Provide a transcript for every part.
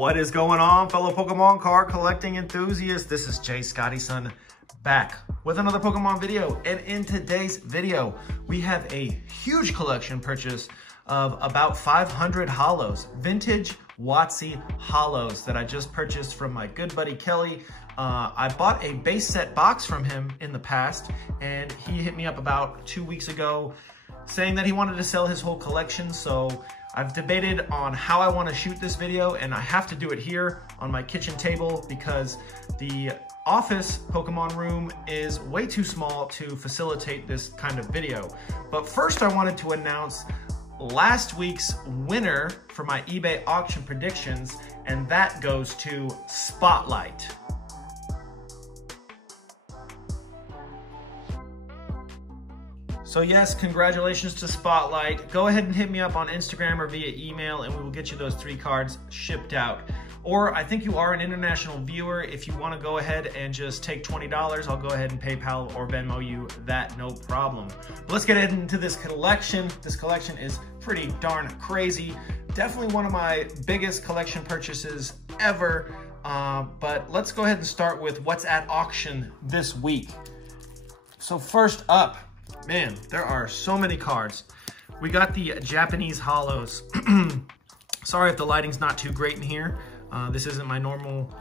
What is going on, fellow Pokemon card collecting enthusiasts? This is Jay Scottyson back with another Pokemon video. And in today's video, we have a huge collection purchase of about 500 Holos, vintage WoTC Holos that I just purchased from my good buddy Kelly. I bought a base set box from him in the past, and he hit me up about 2 weeks ago saying that he wanted to sell his whole collection. So I've debated on how I want to shoot this video, and I have to do it here on my kitchen table because the office Pokemon room is way too small to facilitate this kind of video. But first I wanted to announce last week's winner for my eBay auction predictions, and that goes to Spotlight. So yes, congratulations to Spotlight. Go ahead and hit me up on Instagram or via email and we will get you those 3 cards shipped out. Or I think you are an international viewer. If you want to go ahead and just take $20, I'll go ahead and PayPal or Venmo you that, no problem. But let's get into this collection. This collection is pretty darn crazy. Definitely one of my biggest collection purchases ever. But let's go ahead and start with what's at auction this week. So first up, man, there are so many cards. We got the Japanese Holos. Sorry if the lighting's not too great in here. This isn't my normal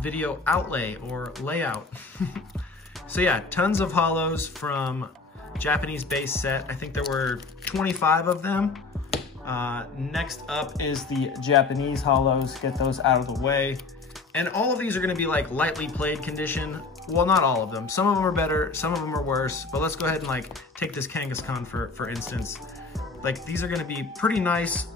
video outlay or layout. So yeah, tons of Holos from Japanese base set. I think there were 25 of them. Next up is the Japanese Holos. Get those out of the way. And all of these are gonna be like lightly played condition. Well, not all of them. Some of them are better, some of them are worse, but let's go ahead and like take this Kangaskhan for instance. Like these are gonna be pretty nice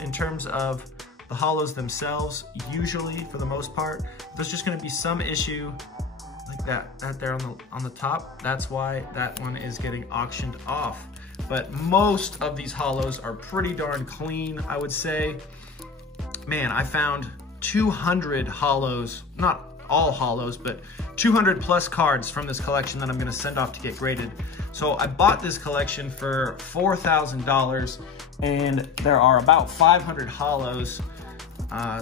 in terms of the Holos themselves, usually for the most part. There's just gonna be some issue like that there on the top. That's why that one is getting auctioned off. But most of these Holos are pretty darn clean, I would say. Man, I found 200 Holos, not all Holos, but 200 plus cards from this collection that I'm gonna send off to get graded. So I bought this collection for $4,000 and there are about 500 Holos.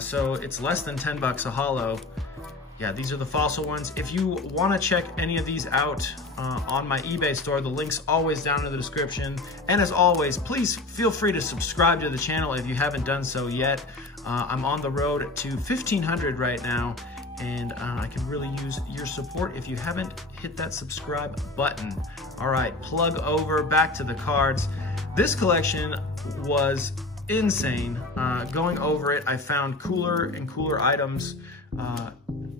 So it's less than 10 bucks a Holo. Yeah, these are the fossil ones. If you wanna check any of these out on my eBay store, the link's always down in the description. And as always, please feel free to subscribe to the channel if you haven't done so yet. I'm on the road to 1,500 right now, and I can really use your support if you haven't hit that subscribe button. All right, plug over, back to the cards. This collection was insane. Going over it, I found cooler and cooler items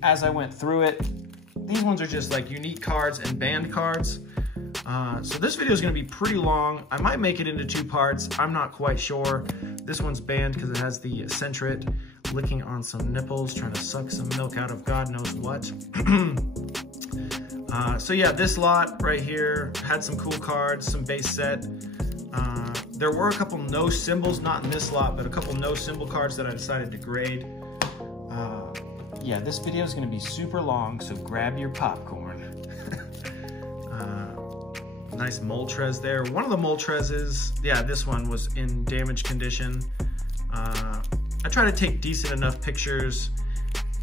as I went through it. These ones are just like unique cards and banned cards. So this video is going to be pretty long. I might make it into 2 parts. I'm not quite sure. This one's banned because it has the Centret licking on some nipples, trying to suck some milk out of God knows what. So yeah, this lot right here had some cool cards, some base set. There were a couple no symbols, not in this lot, but a couple no symbol cards that I decided to grade. Yeah, this video is going to be super long, so grab your popcorn. Nice Moltres there. One of the Moltreses, yeah, this one was in damaged condition. I try to take decent enough pictures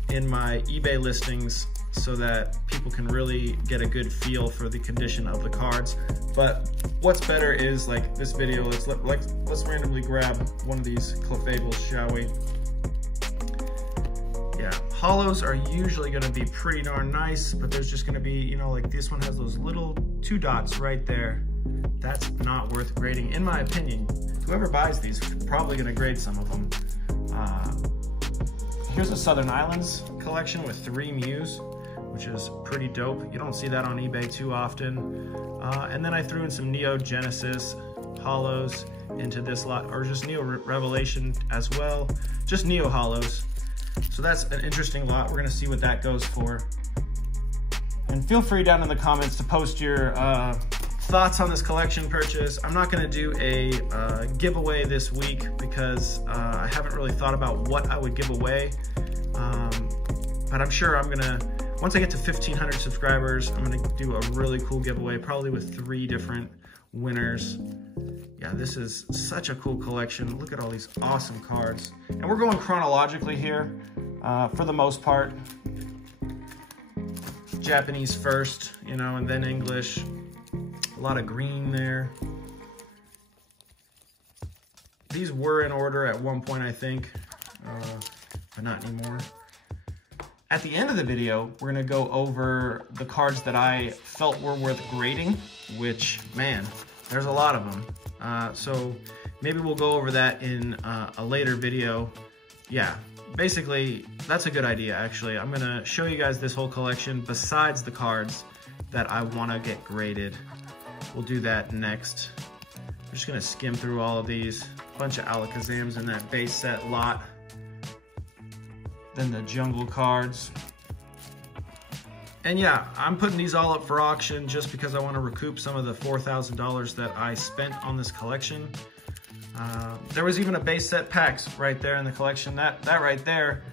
in my eBay listings so that people can really get a good feel for the condition of the cards. But what's better is like this video, let's randomly grab one of these Clefables, shall we? Yeah, Holos are usually gonna be pretty darn nice, but there's just gonna be, you know, like this one has those little 2 dots right there. That's not worth grading, in my opinion. Whoever buys these is probably gonna grade some of them. Here's a Southern Islands collection with 3 Mews, which is pretty dope. You don't see that on eBay too often. And then I threw in some Neo Genesis Holos into this lot, or just Neo Revelation as well. Just Neo Holos. So that's an interesting lot. We're gonna see what that goes for. And feel free down in the comments to post your thoughts on this collection purchase. I'm not gonna do a giveaway this week because I haven't really thought about what I would give away. But I'm sure I'm gonna, once I get to 1,500 subscribers, I'm gonna do a really cool giveaway, probably with 3 different winners. Yeah, this is such a cool collection. Look at all these awesome cards. And we're going chronologically here for the most part. Japanese first, you know, and then English. A lot of green there. These were in order at one point, I think, but not anymore. At the end of the video, we're gonna go over the cards that I felt were worth grading, which, man, there's a lot of them. So maybe we'll go over that in a later video. Yeah, basically, that's a good idea, actually. I'm gonna show you guys this whole collection besides the cards that I wanna get graded. We'll do that next. I'm just gonna skim through all of these. Bunch of Alakazams in that base set lot. Then the jungle cards. And yeah, I'm putting these all up for auction just because I want to recoup some of the $4,000 that I spent on this collection. There was even a base set packs right there in the collection. That right there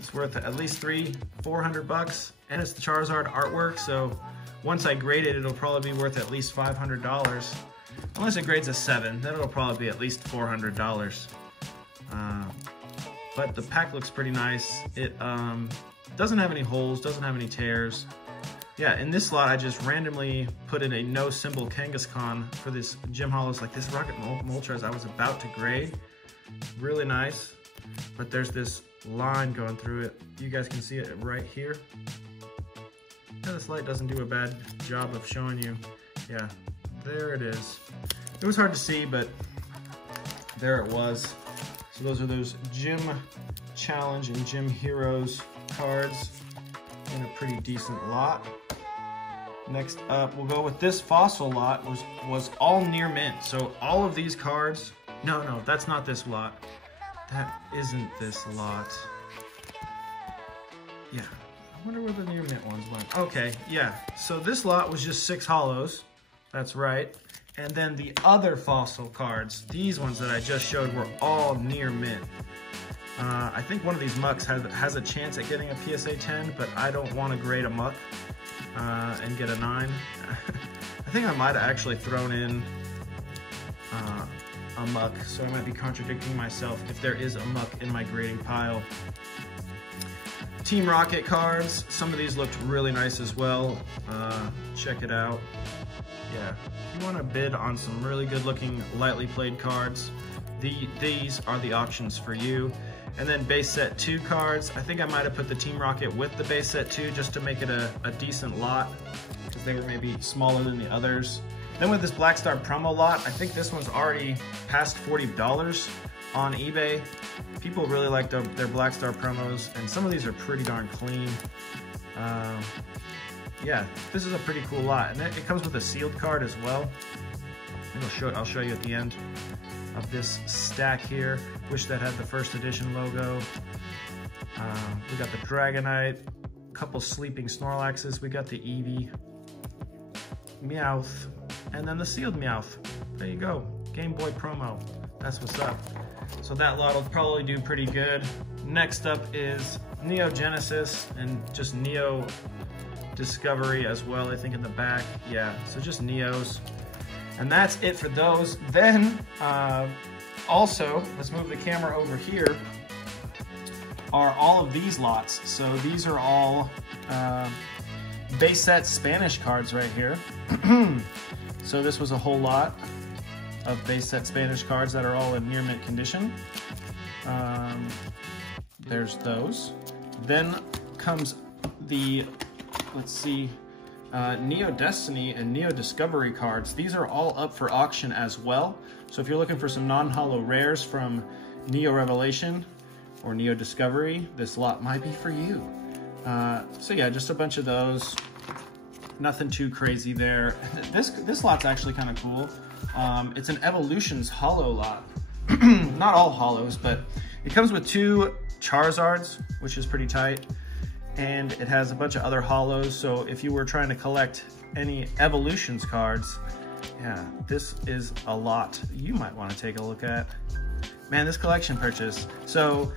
is worth at least $400 bucks, and it's the Charizard artwork. So once I grade it, it'll probably be worth at least $500. Unless it grades a 7, then it'll probably be at least $400. But the pack looks pretty nice. It doesn't have any holes, doesn't have any tears. Yeah, in this slot, I just randomly put in a no symbol Kangaskhan for this Gym Holos, like this Rocket Moltres I was about to grade. Really nice, but there's this line going through it. You guys can see it right here. Yeah, this light doesn't do a bad job of showing you. Yeah, there it is. It was hard to see, but there it was. So those are those Gym Challenge and Gym Heroes cards in a pretty decent lot. Next up, we'll go with this fossil lot, was all near mint. So all of these cards, no, that's not this lot. That isn't this lot. Yeah, I wonder where the near mint ones went. Okay, yeah, so this lot was just 6 holos, that's right. And then the other fossil cards, these ones that I just showed, were all near mint. I think one of these mucks has a chance at getting a PSA 10, but I don't want to grade a muck and get a 9. I think I might have actually thrown in a muck, so I might be contradicting myself if there is a muck in my grading pile. Team Rocket cards, some of these looked really nice as well. Check it out. Yeah, if you want to bid on some really good looking lightly played cards, these are the auctions for you. And then base set 2 cards, I think I might have put the Team Rocket with the base set 2 just to make it a decent lot, because they were maybe smaller than the others. Then with this Black Star promo lot, I think this one's already past $40 on eBay. People really like their Black Star promos, and some of these are pretty darn clean. Yeah, this is a pretty cool lot, and it comes with a sealed card as well. I'll show you at the end of this stack here. Wish that had the first edition logo. We got the Dragonite, a couple sleeping Snorlaxes. We got the Eevee, Meowth, and then the sealed Meowth. There you go, Game Boy promo. That's what's up. So that lot will probably do pretty good. Next up is Neo Genesis and just Neo Discovery as well, I think, in the back. Yeah, so just Neos. And that's it for those. Then, also, let's move the camera over here, are all of these lots. So these are all base set Spanish cards right here. So this was a whole lot of base set Spanish cards that are all in near mint condition. There's those. Then comes the, let's see, Neo Destiny and Neo Discovery cards. These are all up for auction as well. So if you're looking for some non-holo rares from Neo Revelation or Neo Discovery, this lot might be for you. So yeah, just a bunch of those. Nothing too crazy there. This lot's actually kind of cool. It's an Evolutions holo lot. Not all holos, but it comes with 2 Charizards, which is pretty tight. And it has a bunch of other holos, so if you were trying to collect any Evolutions cards, yeah, this is a lot you might want to take a look at. Man, this collection purchase. So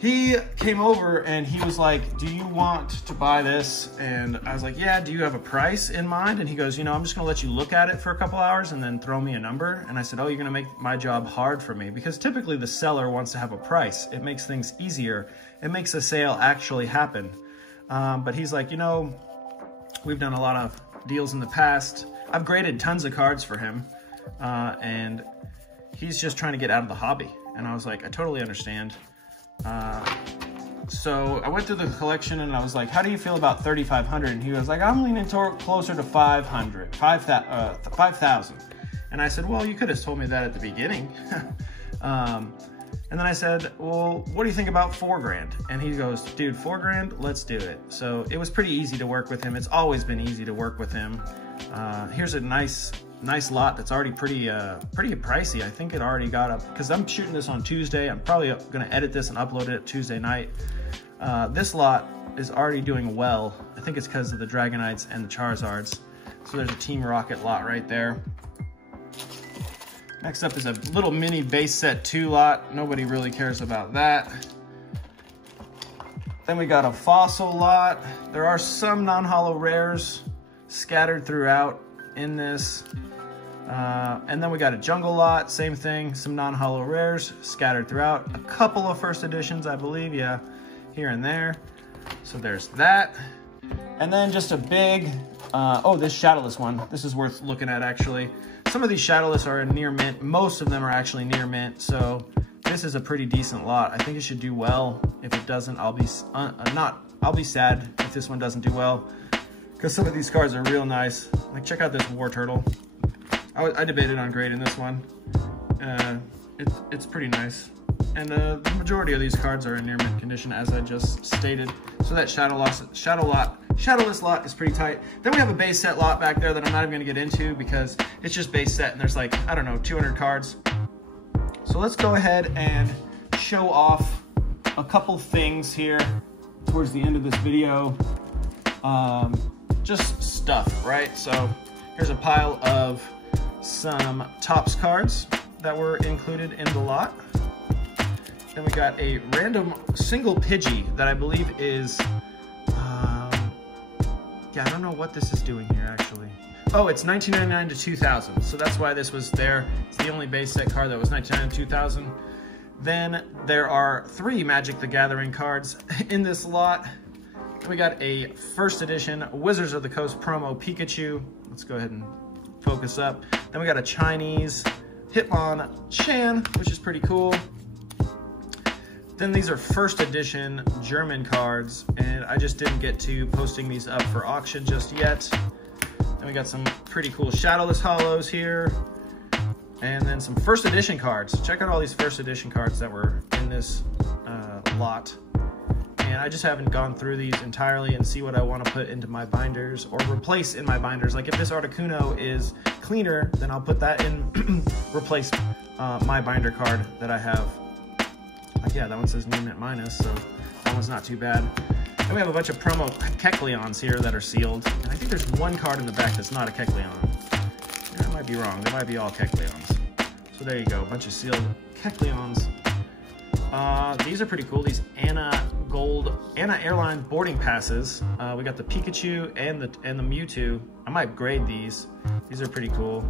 he came over and he was like, do you want to buy this? And I was like, yeah, do you have a price in mind? And he goes, you know, I'm just gonna let you look at it for a couple hours and then throw me a number. And I said, oh, you're gonna make my job hard for me? Because typically the seller wants to have a price. It makes things easier. It makes a sale actually happen. But he's like, you know, we've done a lot of deals in the past. I've graded tons of cards for him. And he's just trying to get out of the hobby. And I was like, I totally understand. So I went through the collection and I was like, how do you feel about 3,500? And he was like, I'm leaning closer to 5,000. And I said, well, you could have told me that at the beginning. And then I said, well, what do you think about $4,000? And he goes, dude, $4,000, let's do it. So it was pretty easy to work with him. It's always been easy to work with him. Here's a nice lot that's already pretty pricey. I think it already got up, because I'm shooting this on Tuesday. I'm probably gonna edit this and upload it Tuesday night. This lot is already doing well. I think it's because of the Dragonites and the Charizards. So there's a Team Rocket lot right there. Next up is a little mini base set 2 lot. Nobody really cares about that. Then we got a fossil lot. There are some non-holo rares scattered throughout in this. And then we got a jungle lot, same thing, some non-holo rares scattered throughout. A couple of first editions, I believe, yeah, here and there. So there's that. And then just a big, oh, this shadowless one. This is worth looking at, actually. Some of these shadowless are in near mint. Most of them are actually near mint, so this is a pretty decent lot. I think it should do well. If it doesn't, I'll be sad if this one doesn't do well, because some of these cards are real nice. Like, check out this War Turtle. I debated on grading this one. It's pretty nice. And the majority of these cards are in near mint condition, as I just stated. So that shadowless lot is pretty tight. Then we have a base set lot back there that I'm not even gonna get into because it's just base set and there's like, I don't know, 200 cards. So let's go ahead and show off a couple things here towards the end of this video. Just stuff, right? So here's a pile of some Topps cards that were included in the lot. Then we got a random single Pidgey that I believe is, yeah, I don't know what this is doing here actually. Oh, it's 1999 to 2000, so that's why this was there. It's the only base set card that was 1999 to 2000. Then there are 3 Magic the Gathering cards in this lot. We got a first edition Wizards of the Coast promo Pikachu. Let's go ahead and focus up. Then we got a Chinese Hitmonchan, which is pretty cool. Then these are first edition German cards, and I just didn't get to posting these up for auction just yet. Then we got some pretty cool shadowless holos here, and then some first edition cards. Check out all these first edition cards that were in this lot. And I just haven't gone through these entirely and see what I want to put into my binders or replace in my binders. Like if this Articuno is cleaner, then I'll put that in, replace my binder card that I have. Like, yeah, that one says near mint minus, so that one's not too bad. Then we have a bunch of promo Kecleons here that are sealed. And I think there's one card in the back that's not a Kecleon. Yeah, I might be wrong. They might be all Kecleons. So there you go, a bunch of sealed Kecleons. These are pretty cool. These Anna Airline boarding passes. We got the Pikachu and the Mewtwo. I might grade these. These are pretty cool.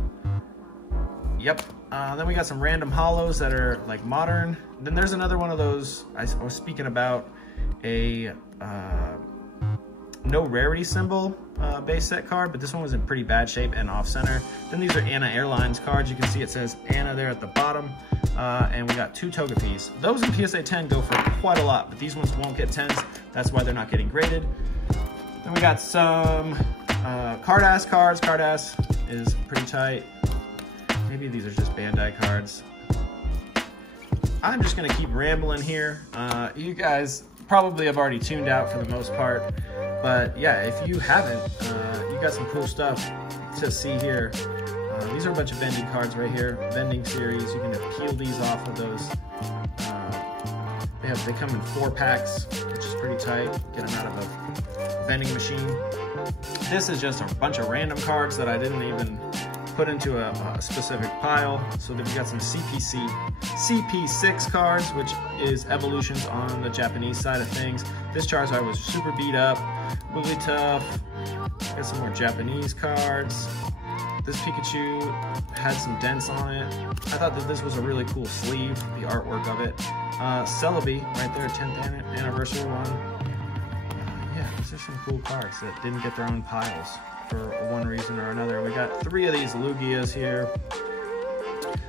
Yep. Then we got some random holos that are like modern. Then there's another one of those. I was speaking about a no rarity symbol base set card, but this one was in pretty bad shape and off center. Then these are Anna Airlines cards. You can see it says Anna there at the bottom. And we got 2 Togepis. Those in PSA 10 go for quite a lot, but these ones won't get 10s. That's why they're not getting graded. Then we got some Cardass cards. Cardass is pretty tight. Maybe these are just Bandai cards. I'm just gonna keep rambling here. You guys probably have already tuned out for the most part, but yeah, if you haven't, you got some cool stuff to see here. These are a bunch of vending cards right here, vending series. You can peel these off of those. They come in 4 packs, which is pretty tight. Get them out of a vending machine. This is just a bunch of random cards that I didn't even put into a specific pile. So then we got some CP6 cards, which is evolutions on the Japanese side of things. This Charizard was super beat up, really tough. Got some more Japanese cards. This Pikachu had some dents on it. I thought that this was a really cool sleeve, the artwork of it. Celebi, right there, 10th anniversary one. Yeah, these are some cool cards that didn't get their own piles for one reason or another. We got 3 of these Lugias here.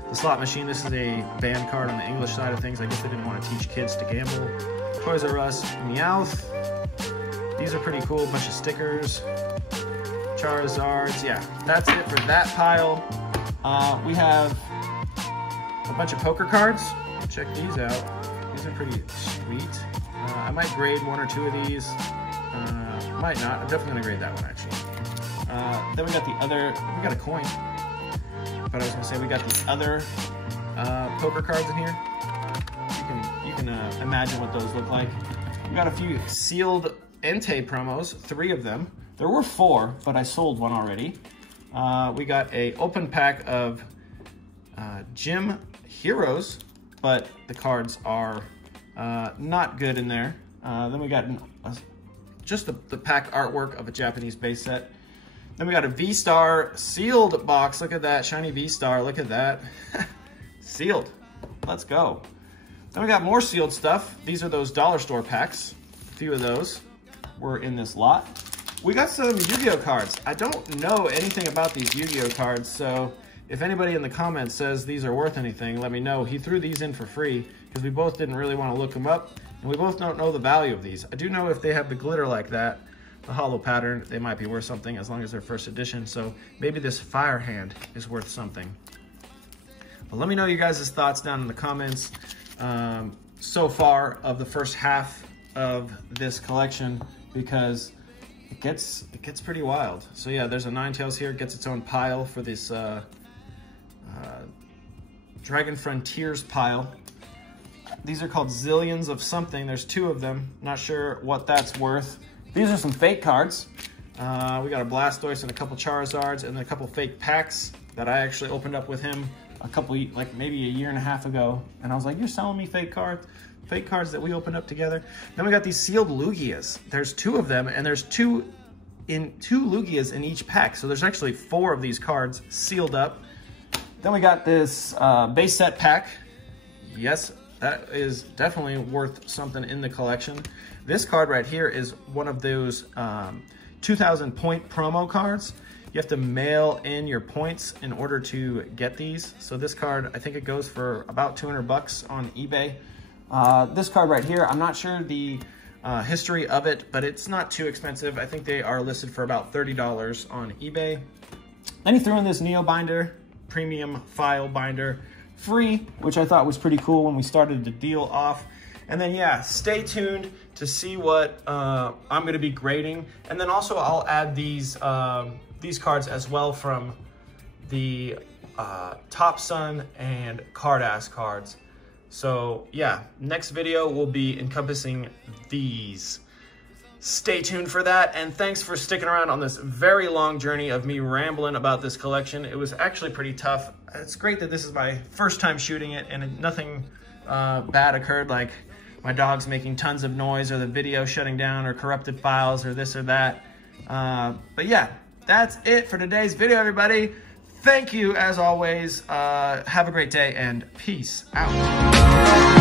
The slot machine, this is a banned card on the English side of things. I guess they didn't want to teach kids to gamble. Toys R Us, Meowth. These are pretty cool, bunch of stickers. Charizards, yeah, that's it for that pile. We have a bunch of poker cards. Check these out. These are pretty sweet. I might grade 1 or 2 of these. Might not. I'm definitely gonna grade that one actually. Then we got the other. We got a coin, but I was gonna say we got the other poker cards in here. You can imagine what those look like. We got a few sealed Entei promos, 3 of them. There were 4, but I sold one already. We got a open pack of Gym Heroes, but the cards are not good in there. Then we got just the pack artwork of a Japanese base set. Then we got a V-Star sealed box. Look at that, shiny V-Star, look at that. Sealed, let's go. Then we got more sealed stuff. These are those dollar store packs. A few of those were in this lot. We got some Yu-Gi-Oh cards. I don't know anything about these Yu-Gi-Oh cards, so if anybody in the comments says these are worth anything, let me know. He threw these in for free because we both didn't really want to look them up, and we both don't know the value of these. I do know if they have the glitter like that, the holo pattern, they might be worth something as long as they're first edition, so maybe this Fire Hand is worth something. But let me know you guys' thoughts down in the comments so far of the first half of this collection, because it gets pretty wild. So yeah, there's a Ninetales here. It gets its own pile for this Dragon Frontiers pile. These are called Zillions of something. There's 2 of them. Not sure what that's worth. These are some fake cards. We got a Blastoise and a couple Charizards and then a couple fake packs that I actually opened up with him a couple, like maybe a year and a half ago. And I was like, you're selling me fake cards? Fake cards that we opened up together. Then we got these sealed Lugias. There's 2 of them, and there's 2 Lugias in each pack. So there's actually 4 of these cards sealed up. Then we got this base set pack. Yes, that is definitely worth something in the collection. This card right here is one of those 2,000 point promo cards. You have to mail in your points in order to get these. So this card, I think it goes for about 200 bucks on eBay. This card right here, I'm not sure the history of it, but it's not too expensive. I think they are listed for about $30 on eBay. Then he threw in this Neo binder, premium file binder, free, which I thought was pretty cool when we started the deal off. And then yeah, stay tuned to see what I'm gonna be grading. And then also I'll add these cards as well from the Top Sun and Card Ass cards. So yeah, next video will be encompassing these. Stay tuned for that, and thanks for sticking around on this very long journey of me rambling about this collection. It was actually pretty tough. It's great that this is my first time shooting it and nothing bad occurred, like my dog's making tons of noise or the video shutting down or corrupted files or this or that. But yeah, that's it for today's video, everybody. Thank you as always. Have a great day and peace out.